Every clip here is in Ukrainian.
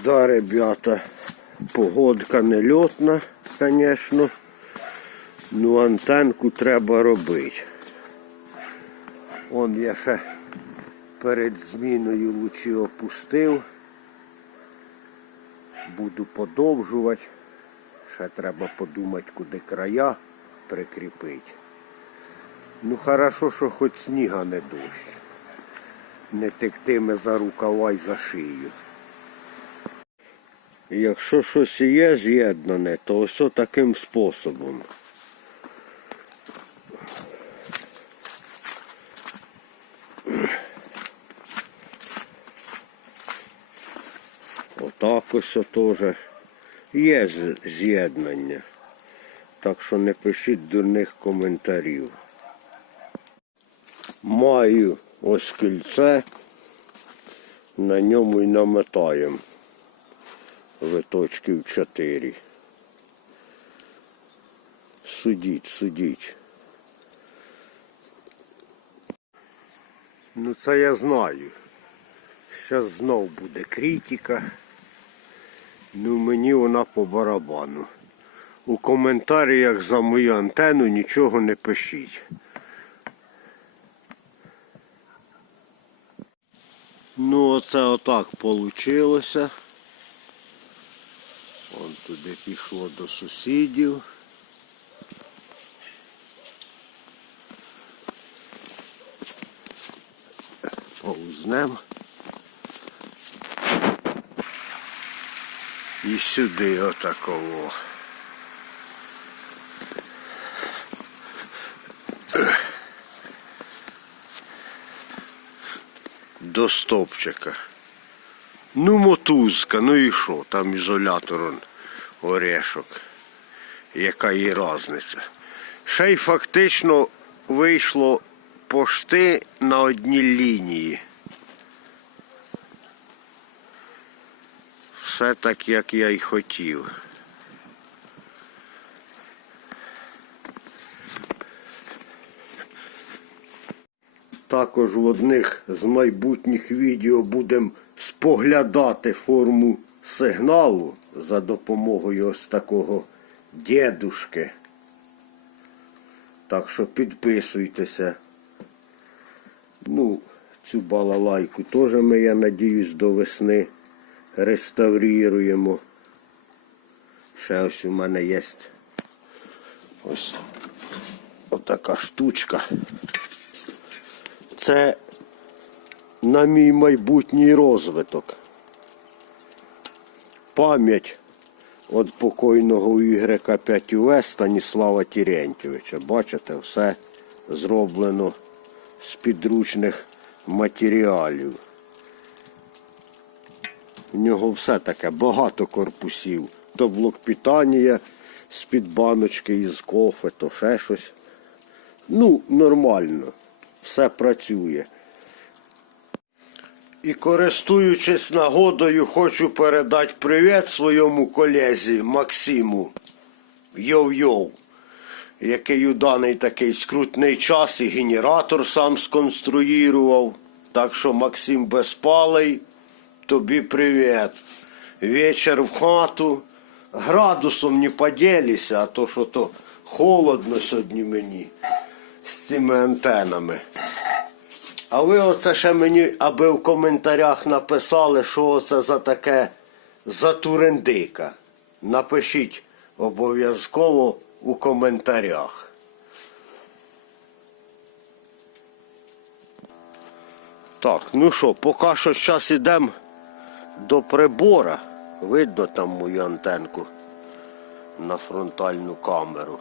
Да, ребята, погодка не льотна, звісно. Ну антенку треба робити. Он я ще перед зміною лучі опустив. Буду подовжувати. Ще треба подумати, куди края прикріпити. Ну хорошо, що хоч сніга не дощ. Не тектиме за рукава й за шию. Якщо щось є з'єднане, то ось таким способом. Отак ось теж є з'єднання. Так що не пишіть дурних коментарів. Маю ось кільце, на ньому і намотаємо виточків 4. Судіть, судіть. Ну це я знаю. Зараз знов буде критика. Ну мені вона по барабану. У коментарях за мою антенну нічого не пишіть. Ну, оце отак получилося. Туди пішло до сусідів. Повзнем. І сюди отакого. До стопчика. Ну, мотузка, ну і що? Там ізолятор он, орешок. Яка є різниця? Ще й фактично вийшло пошти на одній лінії. Все так, як я й хотів. Також в одних з майбутніх відео будемо споглядати форму сигналу за допомогою ось такого дідушки. Так що підписуйтеся. Ну, цю балалайку теж ми, я надіюсь, до весни реставруємо. Ще ось у мене є ось отака штучка. Це на мій майбутній розвиток. Пам'ять від покойного Ігрека 5 УВ Станіслава Тірентьовича. Бачите, все зроблено з підручних матеріалів. У нього все таке багато корпусів. То блок питання з-під баночки із кофе, то ще щось. Ну, нормально. Все працює. І користуючись нагодою, хочу передати привіт своєму колезі Максиму Йов-Йов, який у даний такий скрутний час і генератор сам сконструював. Так що Максим Безпалий, тобі привіт. Вечір в хату. Градусом не поділися, а то що то холодно сьогодні мені з цими антенами. А ви оце ще мені, аби в коментарях написали, що це за таке затурендика. Напишіть обов'язково у коментарях. Так, ну що, поки що зараз йдемо до прибора. Видно там мою антенку на фронтальну камеру.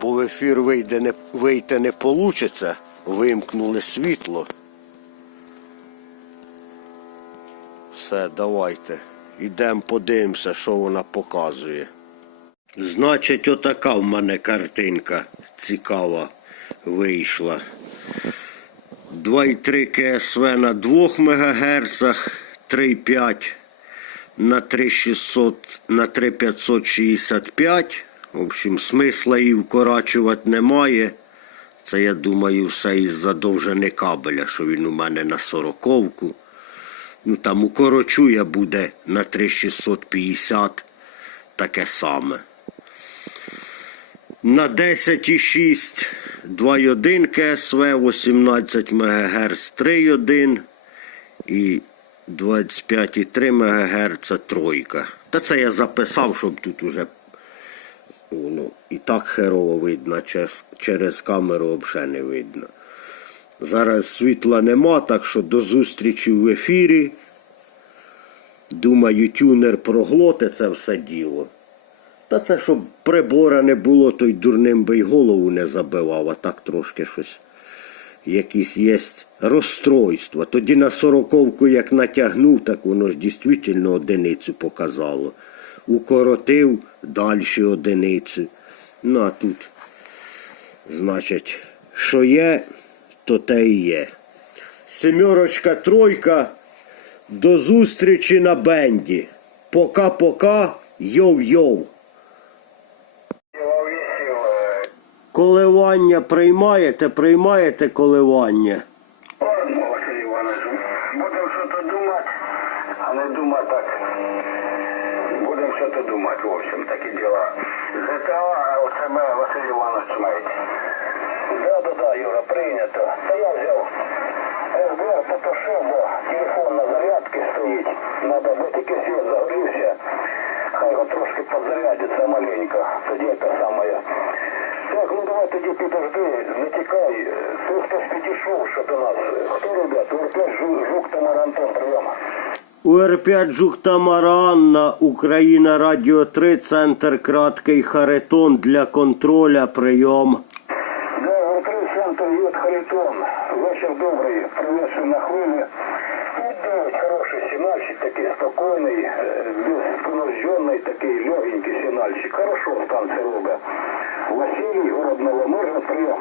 Бо в ефір вийде не, вийти не вийде, вимкнули світло. Все, давайте. Ідемо подивимося, що вона показує. Значить, отака в мене картинка цікава вийшла. 2,3 КСВ на 2 МГц, 3,5 на 3600 на 3565. В общем, смисла її вкорачувати немає. Це я думаю все із задовжений кабеля, що він у мене на сороковку. Ну там у Корочуя буде на 3650 таке саме. На 10,6 2,1 КСВ, 18 МГц 3,1 і 25,3 МГц тройка. Та це я записав, щоб тут уже ну, і так херово видно, через, через камеру взагалі не видно. Зараз світла нема, так що до зустрічі в ефірі. Думаю, тюнер проглоте це все діло. Та це щоб прибора не було, то й дурним би й голову не забивав, а так трошки щось. Якісь є розстройства. Тоді на сороковку як натягнув, так воно ж дійсно одиницю показало. Укоротив далі одиницю. Ну а тут, значить, що є, то те і є. Семерочка, тройка. До зустрічі на бенді. Пока-пока, йов-йов. Коливання приймаєте, приймаєте коливання. Василь Іванович, будемо що-то думати, а не думати так. Будемо що-то думати, в общем, такі діла. ЗТА у себе Василь Іванович маєте. Да, да, да, Юра, прийнято. Та я взяв СБР потушив, бо телефон на зарядці стоїть. Надо, бо тільки світ загорівся. Хай його трошки підзарядиться маленько. Тоді те саме. Так, ну давай тоді підожди, не тікай. Тут хтось підійшов, що до нас. Хто, ребят? Орпеш, Жук, Тамар Антон, прийом. УР5 Жуктамара Анна, Україна Радіо 3, Центр Краткий Харитон для контроля, прийом. Да, Р3 центр Йод Харитон. Вечір добрий, приветствую на хвилі. Ідуть хороший сигнальчик, такий спокійний, безпринужденний, такий легенький сигнальчик. Хорошо станція робить. Василій, город Новомиргород, прийом.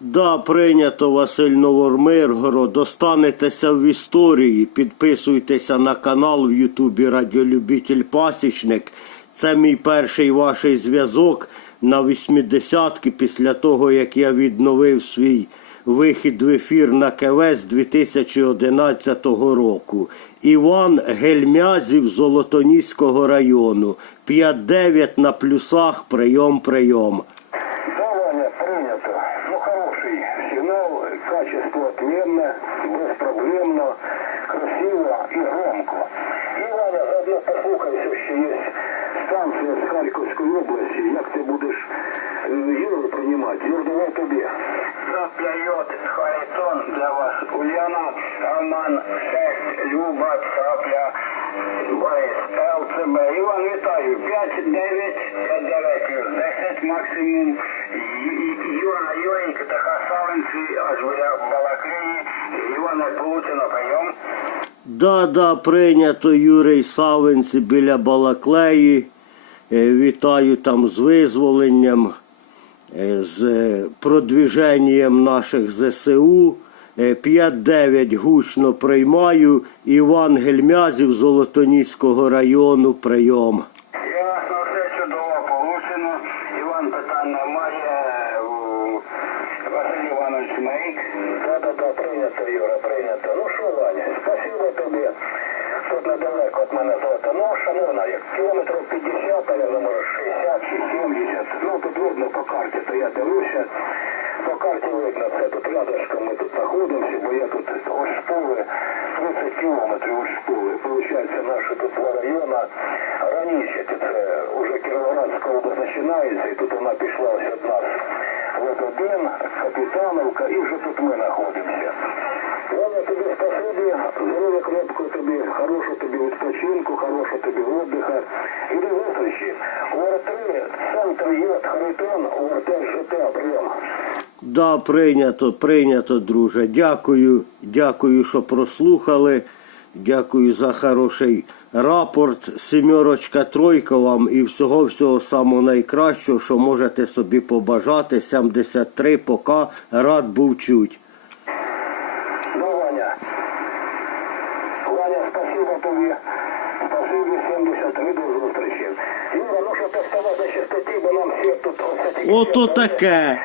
Да, прийнято Василь Новормиргород. Достанетеся в історії. Підписуйтеся на канал в Ютубі Радіолюбитель Пасічник. Це мій перший ваш зв'язок на 80-ки після того, як я відновив свій вихід в ефір на КВС 2011 року. Іван Гельмязів Золотоніського району. 5-9 на плюсах. Прийом, прийом. Є станція з Харківської області. Як ти будеш Юру приймати? Юр, давай тобі. Цапля Харитон для вас. Уляна, Роман, Шесть, Люба, Цапля, Борис, ЛЦБ. Іван, вітаю. 5, 9, 5, 9, 10 максимум. Юра, Юренька, та Хасавинці, аж біля Балаклії. Івана Путіна, прийом. Да, да, прийнято Юрій Савинці біля Балаклеї. Е, Вітаю там з визволенням, е, з е, продвіженням наших ЗСУ. Е, 5-9 гучно приймаю. Іван Гельмязів Золотоніського району. Прийом. Ясно, все чудово получено. Іван питань немає. Василь Іванович Мейк. Да-да-да, прийнято, Юра, прийнято. Ну що, Ваня, спасибо тобі. Тут недалеко від мене золото. Ну, кілометрів 50, а я може 60 чи 70. Ну, тут видно по карті, то я дивлюся. По карті видно, це тут рядышком ми тут знаходимося, бо я тут ось шпули, 30 кілометрів ось шпули. Получається, наші тут два райони раніше, це вже Кіровоградська область починається, і тут вона пішла ось від нас. Лебедин, Капітановка, і вже тут ми знаходимося. Ладно, тобі спасибі, здоров'я крепко тобі, хорошого тобі відпочинку, хорошого тобі отдиха. І до зустрічі. УР-3, центр Йод, Харитон, УР-5 ЖТ, прийом. Да, прийнято, прийнято, друже. Дякую, дякую, що прослухали. Дякую за хороший рапорт. Сімерочка, тройка вам і всього всього самого найкращого, що можете собі побажати. 73 пока рад був чуть. Ну, Ваня. Ваня, спасибо тобі. Спасибі 73 до зустрічі. Юра, ну що ти вставай на чистоті, бо нам всі тут... ось ці- Ото таке.